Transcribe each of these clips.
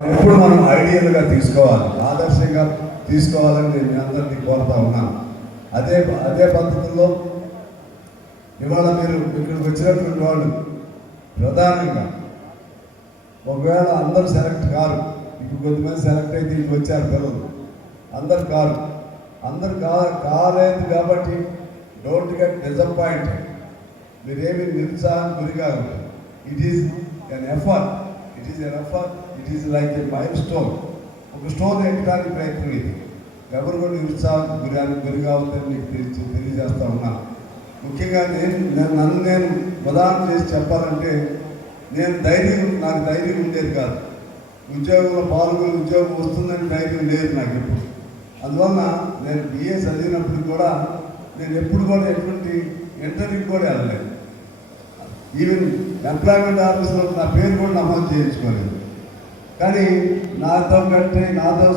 ఎప్పుడు మనం ఐడియల్గా తీసుకోవాలి, ఆదర్శంగా తీసుకోవాలని నేను మీ అందరినీ కోరుతా ఉన్నాను. అదే అదే పద్ధతుల్లో ఇవాళ మీరు ఇక్కడికి వచ్చినటువంటి వాళ్ళు ప్రధానంగా ఒకవేళ అందరూ సెలెక్ట్ కారు, ఇప్పుడు కొద్దిమంది సెలెక్ట్ అయితే ఇంటికి వచ్చారు పిల్లలు, అందరు కారు, అందరు కాలేదు కాబట్టి డోంట్ గెట్ డిసప్పాయింటెడ్. మీరేమి నిరుత్సాహం గురి కాదు. It is an effort, it is like A mile stone. ఒక స్టోన్ ఎక్కడానికి ప్రయత్నం ఇది. ఎవరు కూడా నిరుత్సాహం గురి కావద్దని మీకు తెలియజేస్తా ఉన్నాను. ముఖ్యంగా నేను ఉదాహరణ చేసి చెప్పాలంటే నాకు ధైర్యం ఉండేది కాదు. ఉద్యోగంలో పాల్గొని ఉద్యోగం వస్తుందని ధైర్యం లేదు నాకు ఎప్పుడు. అందువల్ల నేను బిఏ చదివినప్పుడు కూడా నేను ఎప్పుడు కూడా ఎటువంటి ఇంటర్వ్యూకి కూడా వెళ్ళలేదు. ఈవెన్ ఎంప్లాయ్మెంట్ ఆఫీస్లో నా పేరు కూడా నమోదు చేయించుకోలేదు. కానీ నాతో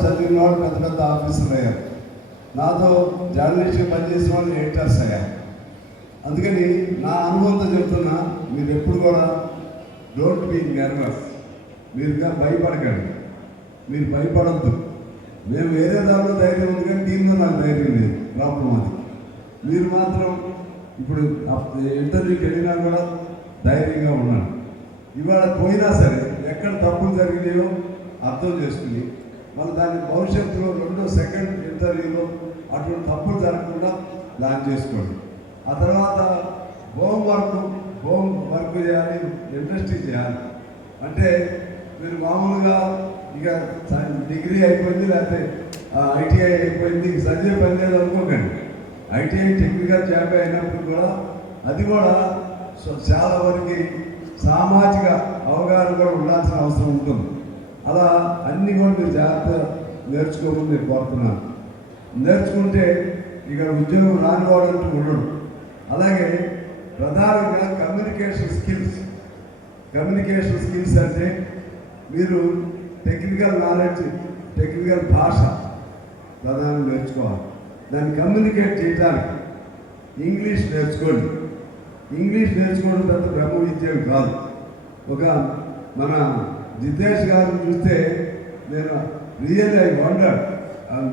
చదివిన వాళ్ళు పెద్ద పెద్ద ఆఫీసర్లు అయ్యారు, నాతో జర్నలిస్ట్గా పనిచేసిన వాళ్ళు ఎడిటర్స్ అయ్యారు. అందుకని నా అనుభవంతో చెప్తున్నా, మీరు ఎప్పుడు కూడా డోంట్ బీ నర్వస్. మీరు భయపడకండి, మీరు భయపడద్దు. మేము వేరే దానిలో ధైర్యం ఉంది కానీ దీనిలో నాకు ధైర్యం లేదు, ప్రాబ్లం అది. మీరు మాత్రం ఇప్పుడు ఇంటర్వ్యూకి వెళ్ళినా కూడా ధైర్యంగా ఉన్నాను. ఇవాళ పోయినా సరే ఎక్కడ తప్పులు జరిగినాయో అర్థం చేసుకుని మనం దాన్ని భవిష్యత్తులో సెకండ్ ఇంటర్వ్యూలో అటువంటి తప్పులు జరగకుండా ప్లాన్ చేసుకోండి. ఆ తర్వాత హోమ్ వర్క్ చేయాలి, ఇండస్ట్రీ చేయాలి. అంటే మీరు మామూలుగా ఇక డిగ్రీ అయిపోయింది లేకపోతే ఐటీఐ అయిపోయింది, చదివే పని లేదు అనుకోకండి. ఐటీఐ టెక్నికల్ జాబ్ అయినప్పుడు కూడా అది కూడా చాలా వరకు సామాజిక అవగాహన కూడా ఉండాల్సిన అవసరం ఉంటుంది. అలా అన్నీ కూడా మీరు జాగ్రత్తగా నేర్చుకోమని నేను కోరుతున్నాను. నేర్చుకుంటే ఇక్కడ ఉద్యోగం రానివాడంటూ ఉండడు. అలాగే ప్రధానంగా కమ్యూనికేషన్ స్కిల్స్ అంటే మీరు టెక్నికల్ నాలెడ్జ్, టెక్నికల్ భాష ప్రధానంగా నేర్చుకోవాలి. దాన్ని కమ్యూనికేట్ చేయడానికి ఇంగ్లీష్ నేర్చుకోండి. ఇంగ్లీష్ నేర్చుకోవడం పెద్ద బ్రహ్మ విద్యం కాదు. మన జితేష్ గారిని చూస్తే నేను really I wondered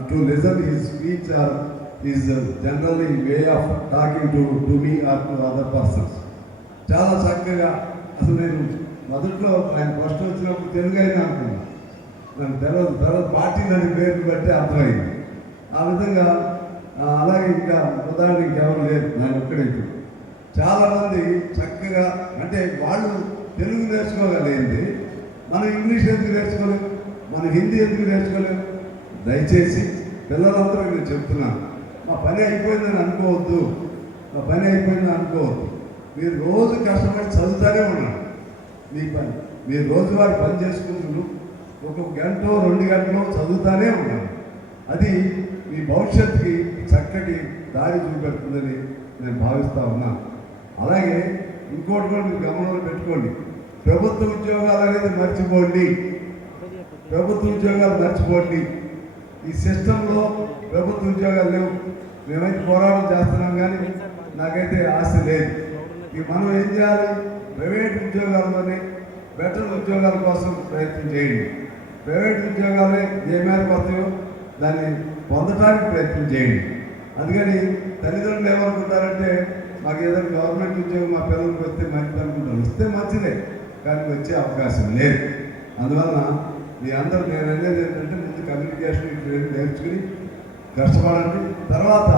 to listen his speech or his generally way of talking to me or to other persons. చాలా చక్కగా, అసలు నేను మొదట్లో ఆయన ఫస్ట్ వచ్చినప్పుడు తెలుగు అయినా అనుకున్నాను, నాకు తర్వాత పార్టీ నన్ను పేరు బట్టి అర్థమైంది. ఆ విధంగా అలాగే ఇంకా ఉదాహరణ ఇంకెవరు లేదు, నేను ఒక్కడైతే. చాలామంది చక్కగా, అంటే వాళ్ళు తెలుగు నేర్చుకోగలిగింది, మనం ఇంగ్లీష్ ఎందుకు నేర్చుకోలేము, మనం హిందీ ఎందుకు నేర్చుకోలేము? దయచేసి పిల్లలందరూ నేను చెప్తున్నాను, మా పని అయిపోయిందని అనుకోవద్దు. మీరు రోజు కష్టపడి చదువుతానే ఉన్నాడు. మీరు రోజువారీ పని చేసుకుంటూ 1 గంట 2 గంటలు చదువుతానే ఉన్నాడు. అది మీ భవిష్యత్తుకి చక్కటి దారి చూపెడుతుందని నేను భావిస్తూ ఉన్నాను. అలాగే ఇంకోటి కూడా మీరు గమనంలో పెట్టుకోండి, ప్రభుత్వ ఉద్యోగాలు అనేది మర్చిపోండి. ఈ సిస్టంలో ప్రభుత్వ ఉద్యోగాలు లేవు. మేమైతే పోరాటం చేస్తున్నాం కానీ నాకైతే ఆశ లేదు. ఇక మనం ఏం చేయాలి? ప్రైవేట్ ఉద్యోగాల్లోనే బెటర్ ఉద్యోగాల కోసం ప్రయత్నం చేయండి. ప్రైవేట్ ఉద్యోగాలే ఏ మేరకు వస్తాయో దాన్ని పొందడానికి ప్రయత్నం చేయండి. అందుకని తల్లిదండ్రులు ఏమనుకుంటారంటే, మాకు ఏదైనా గవర్నమెంట్ ఉద్యోగం మా పిల్లలకు వస్తే మంచిది అనుకుంటారు. వస్తే మంచిదే, కానీ వచ్చే అవకాశం లేదు. అందువలన మీ అందరూ నేను అనేది ఏంటంటే, ముందు కమ్యూనికేషన్ నేర్చుకుని కష్టపడండి. తర్వాత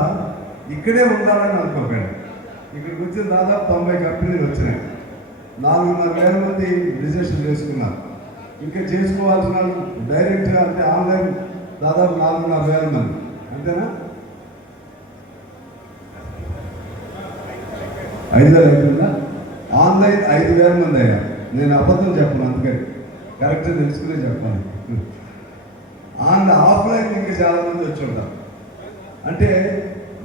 ఇక్కడే ఉండాలని అనుకోకండి. ఇక్కడికి వచ్చిన దాదాపు 90 కంపెనీలు వచ్చినాయి. 4,500 మంది రిజిస్టర్ చేసుకున్నారు. ఇంకా చేసుకోవాల్సిన వాళ్ళు డైరెక్ట్గా అంటే ఆన్లైన్ దాదాపు 4,500 మంది, అంతేనా? 5,000 అయిపోయిందా? ఆన్లైన్ 5,000 మంది అయ్యారు. నేను అబద్ధం చెప్పను, అందుకని కరెక్ట్గా తెలుసుకునే చెప్పాను. ఆఫ్లైన్ ఇంకా చాలామంది వచ్చి ఉంటారు. అంటే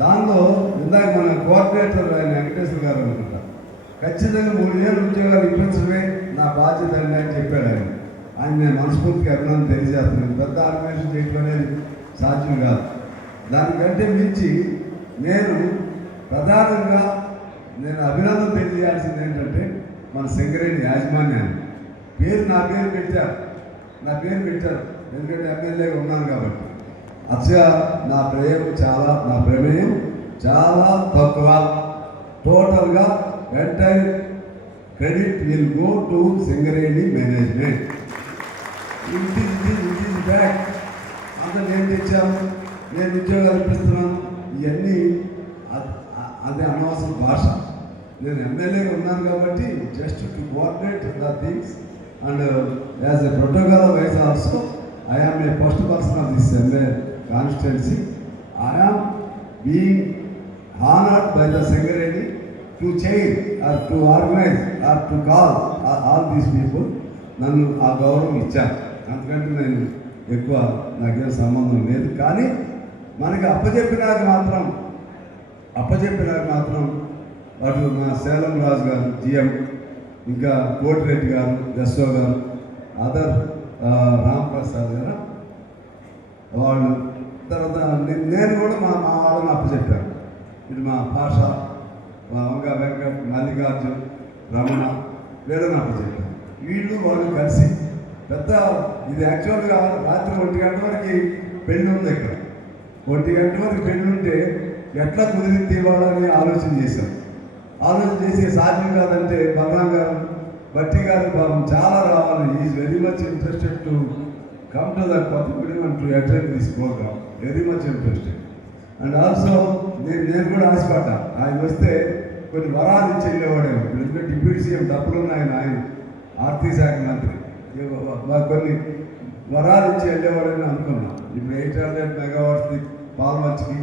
దానిలో ఇందాక మన కోఆర్డినేటర్ ఆయన వెంకటేశ్వర గారు అనుకుంటారు, ఖచ్చితంగా 3,000 ఉద్యోగాలు ఇప్పించడమే నా బాధ్యత అని చెప్పాడు ఆయన నేను మనస్ఫూర్తిగా అభినందన తెలియజేస్తున్నాను. పెద్ద ఆర్గనైజేషన్ చేయడం అనేది సాధ్యం కాదు. దానికంటే మించి నేను ప్రధానంగా అభినందన తెలియజేయాల్సింది ఏంటంటే, మన సింగరేణి యాజమాన్యాన్ని. నా పేరు పెట్టారు, నా పేరు పెట్టారు, ఎందుకంటే ఎమ్మెల్యేగా ఉన్నాను కాబట్టి. అచ్చా నా ప్రమేయం చాలా తక్కువ. టోటల్గా entire credit will go to Singareni management. It is back. అంత నేను తెచ్చాను, నేను ఉద్యోగాలు ఇప్పిస్తున్నాను, ఇవన్నీ అది అనవసరం భాష. నేను ఎమ్మెల్యేగా ఉన్నాను కాబట్టి just to coordinate the things and as a protocol wise also I am a first person of this MLA constituency. I am being honored by the Singareni to change or to organize or to call all these people. నన్ను ఆ గౌరవం ఇచ్చాను, అందుకంటే నేను ఎక్కువ నాకేం సంబంధం లేదు. కానీ మనకి అప్పచెప్పినాక మాత్రం అటు మా సేలం రాజు గారు జిఎం, ఇంకా కోటిరెడ్డి గారు, ఎస్ఓ గారు, అదర్ రాంప్రసాద్ గారు వాళ్ళు, తర్వాత నేను కూడా మా వాళ్ళని అప్పచెప్పాను. ఇది మా భాష, మా వంగ వెంకట్, మల్లికార్జున్, రమణ, వీళ్ళని అప్పచెప్పాను. వీళ్ళు వాళ్ళు కలిసి పెద్ద ఇది యాక్చువల్గా రాత్రి 1 గంట వరకు పెళ్ళి ఉంది. ఇక్కడ 1 గంట వరకు పెళ్ళి ఉంటే ఎట్లా కుదిరింది ఇవ్వాలని ఆలోచన చేసి సాధ్యం కాదంటే బలరాం గారు, బట్టి గారు పాపం చాలా రావాలి, is very much interested to come to the Kothagudem and to attend this programme, very much interested. And also నేను కూడా ఆశపడ్డా, ఆయన వస్తే కొన్ని వరాలు ఇచ్చి వెళ్ళేవాడేమో. ఎందుకంటే డిప్యూటీ సీఎం డబ్బులు ఉన్నాయి, ఆయన ఆర్థిక శాఖ మంత్రి, కొన్ని వరాలు ఇచ్చి వెళ్ళేవాడని అనుకున్నాం. ఇప్పుడు 800 మెగావాట్స్ది పాల్మంచికి,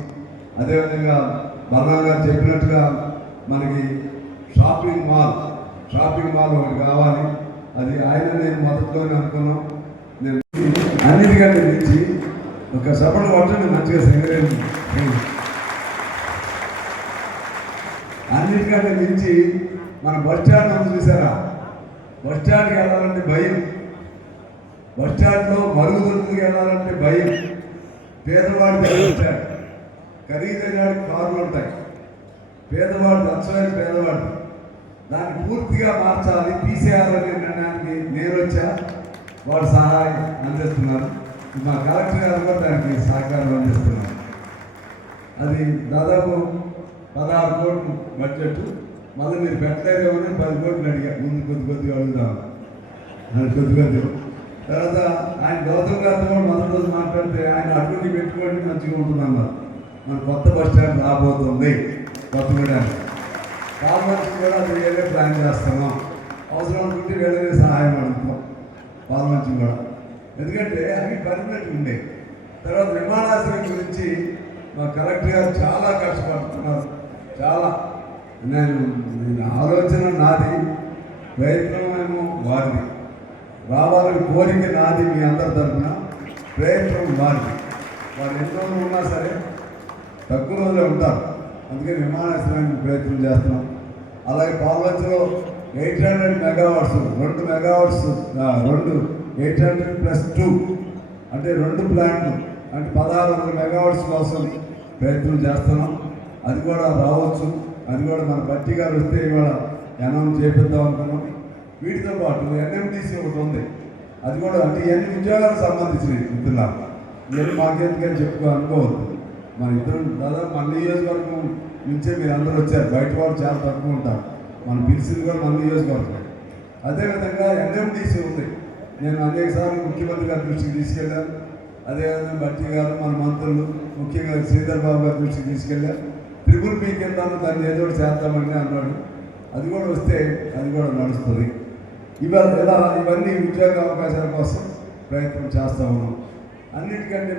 అదేవిధంగా బలరాం గారు చెప్పినట్టుగా మనకి షాపింగ్ మాల్ ఒకటి కావాలి. అది ఆయన నేను మొదట్లోనే అనుకున్నాం. నేను అన్నిటికంటే మించి ఒక సభలు పట్టండి మంచిగా సింగరేణి, అన్నిటికంటే మించి మన బస్ స్టాండ్ ఉంది చూసారా, బస్ స్టాండ్కి వెళ్ళాలంటే భయం, బస్ స్టాండ్లో మరుగుదొడ్లకు వెళ్ళాలంటే భయం. పేదవాడికి బస్ స్టాండ్, ఖరీదైన కార్లు ఉంటాయి, పేదవాడు అచ్చమైన పేదవాడు, దాన్ని పూర్తిగా మార్చాలి, తీసేయాలనే నిర్ణయానికి నేను వచ్చా. వాడు సహాయం అందిస్తున్నారు, మా కలెక్టర్ గారు కూడా దానికి సహకారం అందిస్తున్నారు. అది దాదాపు 16 కోట్లు బడ్జెట్. మళ్ళీ మీరు పెట్టలేదేమని 10 కోట్లు అడిగా, ముందు కొద్దిగా అడుగుదాం అని కొద్దిగా. తర్వాత ఆయన గౌతమ్ గారితో కూడా మొదటి రోజు మాట్లాడితే ఆయన అటువంటి పెట్టుకోండి మంచిగా ఉంటుందన్నారు. మన కొత్త బస్ స్టాండ్ రాబోతుంది కొత్తగూడెం, పాల్మంచి కూడా అది వేరే ప్లాన్ చేస్తున్నాం. అవసరం అనుకుంటే వేరే సహాయం అడుగుతాం పాల్మంచి కూడా, ఎందుకంటే అవి పర్మనెంట్ ఉండే. తర్వాత విమానాశ్రయం గురించి మా కలెక్టర్ గారు చాలా కష్టపడుతున్నారు. చాలా నేను ఆలోచన నాది, ప్రయత్నం ఏమో వారిది, రావాలని కోరిక నాది, మీ అందరి తరఫున ప్రయత్నం వారిది. వారు ఎన్నో ఉన్నా సరే తక్కువ రోజులే ఉంటారు, అందుకని విమానాశ్రయానికి ప్రయత్నం చేస్తున్నాం. అలాగే పాల్వంచిలో 800 మెగావాట్స్, 2 మెగావాట్స్, 800+2 అంటే 2 ప్లాంట్లు అంటే 1600 మెగావాట్స్ కోసం ప్రయత్నం చేస్తున్నాం. అది కూడా రావచ్చు, అది కూడా మన బట్టి గారు వస్తే ఇవాళ అనౌన్స్ చేపిద్దాం అనుకున్నాం. వీటితో పాటు ఎన్ఎండిసి ఒకటి ఉంది, అది కూడా అంటే ఇవన్నీ ఉద్యోగాలకు సంబంధించినవి. మిత్రులారా, ఇవన్నీ మాకెందుకని అనుకోవద్దు. మన ఇద్దరు దాదాపు మన నియోజకవర్గం నుంచే మీరు అందరూ వచ్చారు, బయట వాళ్ళు చాలా తక్కువ ఉంటారు. మన పిలిచింది కూడా మన నియోజకవర్గం. అదేవిధంగా ఎన్ఎండిసి ఉంది, నేను అనేక సార్లు ముఖ్యమంత్రి గారి దృష్టికి తీసుకెళ్ళాను. అదేవిధంగా బట్టి గారు, మన మంత్రులు, ముఖ్యంగా శ్రీధర్ బాబు గారి దృష్టికి తీసుకెళ్ళారు. త్రిపుల్ పీ కింద దాన్ని ఏదో చేద్దామని అన్నాడు. అది కూడా వస్తే అది కూడా నడుస్తుంది. ఇవన్నీ ఉద్యోగ అవకాశాల కోసం ప్రయత్నం చేస్తూ ఉన్నాం. అన్నిటికంటే